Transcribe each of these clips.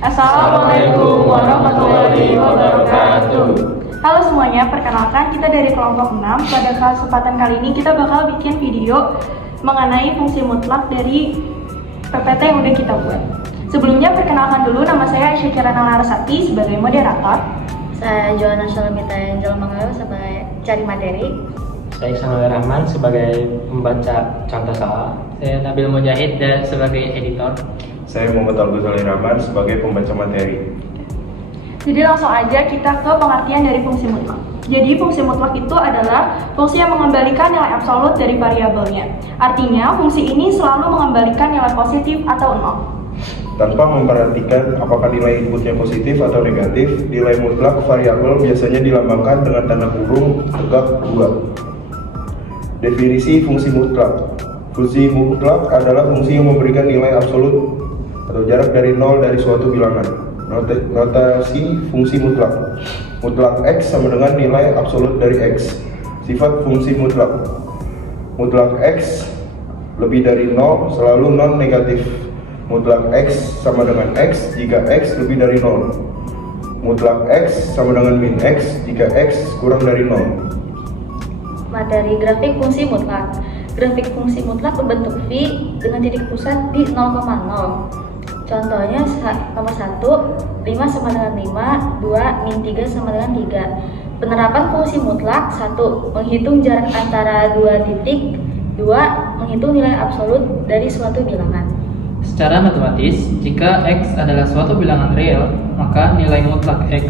Assalamualaikum warahmatullahi wabarakatuh. Halo semuanya, perkenalkan kita dari kelompok 6. Pada kesempatan kali ini kita bakal bikin video mengenai fungsi mutlak dari PPT yang udah kita buat. Sebelumnya perkenalkan dulu, nama saya Aisyah Kirana Larasati sebagai moderator. Saya Joanna Salamita Angel Manggala sebagai cari materi. Saya Iksanul Rahman sebagai pembaca contoh soal. Saya Nabil Mujahid sebagai editor. Saya Muhammad Al-Ghazali Rahman sebagai pembaca materi. Jadi langsung aja kita ke pengertian dari fungsi mutlak. Jadi fungsi mutlak itu adalah fungsi yang mengembalikan nilai absolut dari variabelnya. Artinya fungsi ini selalu mengembalikan nilai positif atau nol. Tanpa memperhatikan apakah nilai inputnya positif atau negatif, nilai mutlak variabel biasanya dilambangkan dengan tanda kurung tegak 2. Definisi fungsi mutlak. Fungsi mutlak adalah fungsi yang memberikan nilai absolut atau jarak dari nol dari suatu bilangan. Notasi fungsi mutlak. Mutlak X sama dengan nilai absolut dari X. Sifat fungsi mutlak. Mutlak X lebih dari 0 selalu non negatif. Mutlak X sama dengan X jika X lebih dari 0. Mutlak X sama dengan min X jika X kurang dari 0. Materi grafik fungsi mutlak. Grafik fungsi mutlak berbentuk V dengan titik pusat di 0,0. Contohnya nomor 1, 5 sama dengan 5, 2, min 3 sama dengan 3. Penerapan fungsi mutlak: 1. Menghitung jarak antara dua titik. 2. Menghitung nilai absolut dari suatu bilangan. Secara matematis, jika X adalah suatu bilangan real, maka nilai mutlak X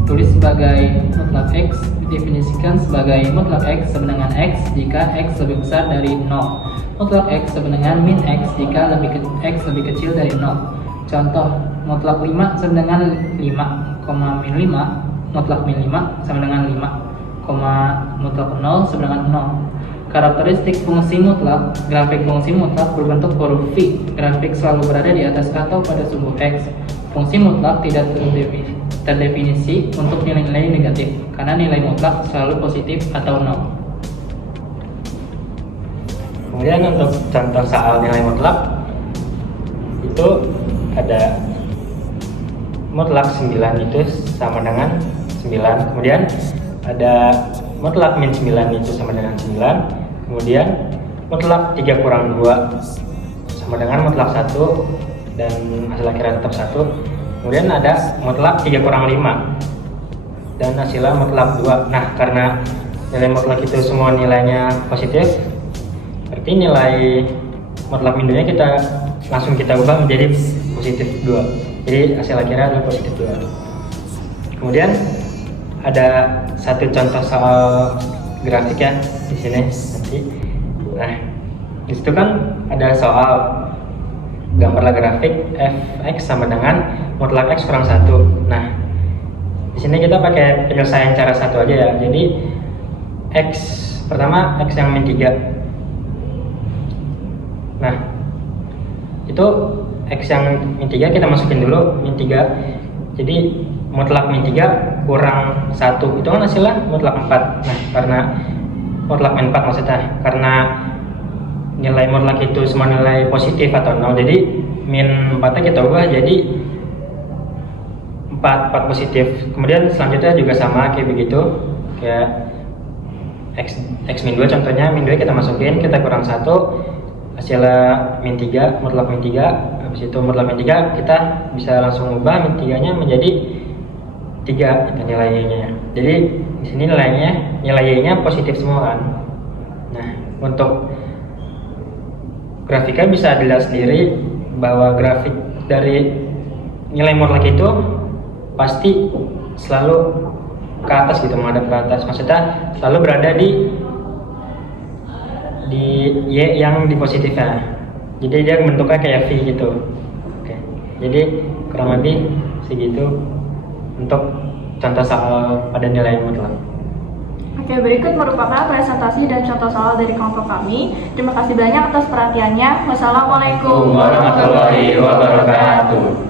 ditulis sebagai mutlak X didefinisikan sebagai mutlak X sama dengan X jika X lebih besar dari 0. Mutlak X sama dengan min X jika X lebih kecil dari 0. Contoh, mutlak 5 sama dengan 5, min 5, mutlak min 5 sama dengan 5, mutlak 0 sama dengan 0. Karakteristik fungsi mutlak. Grafik fungsi mutlak berbentuk huruf V. Grafik selalu berada di atas atau pada sumbu X. Fungsi mutlak tidak terdefinisi untuk nilai-nilai negatif, karena nilai mutlak selalu positif atau 0. Kemudian untuk contoh soal nilai mutlak itu ada mutlak 9 itu sama dengan 9. Kemudian ada mutlak min 9 itu sama dengan 9. Kemudian mutlak 3 kurang 2 sama dengan mutlak 1 dan hasil akhirnya tetap 1. Kemudian ada mutlak 3 kurang 5 dan hasilnya mutlak 2. Nah, karena nilai mutlak itu semua nilainya positif, berarti nilai mutlak min 2 nya langsung kita ubah menjadi positif 2. Jadi hasil akhirnya adalah positif 2. Kemudian ada satu contoh soal grafik ya di sini nanti. Nah, di situ kan ada soal gambarlah grafik f(x) sama dengan mutlak x kurang 1. Nah, di sini kita pakai penyelesaian cara satu aja ya. Jadi x pertama x yang min 3. Nah, itu x yang min 3 kita masukin dulu min 3. Jadi mutlak min 3 kurang 1 itu kan hasilnya mutlak 4. Nah, karena mutlak min 4 maksudnya, karena nilai mutlak itu semua nilai positif atau 0, jadi min 4 nya kita ubah jadi 4 positif. Kemudian selanjutnya juga sama kayak begitu, kayak x min 2 contohnya, min 2 kita masukin, kita kurang 1, hasilnya min 3, mutlak min 3. Habis itu mutlak min 3 kita bisa langsung ubah min 3 nya menjadi 3 itu nilai y-nya. Jadi di sini nilai y-nya positif semua kan. Nah, untuk grafiknya bisa dilihat sendiri bahwa grafik dari nilai mutlak itu pasti selalu ke atas gitu, menghadap ke atas. Maksudnya selalu berada di y yang di positifnya. Jadi dia bentuknya kayak V gitu. Oke. Jadi kurang lebih segitu untuk contoh soal pada nilai mutlak. Oke, berikut merupakan presentasi dan contoh soal dari kelompok kami. Terima kasih banyak atas perhatiannya. Wassalamualaikum Warahmatullahi wabarakatuh.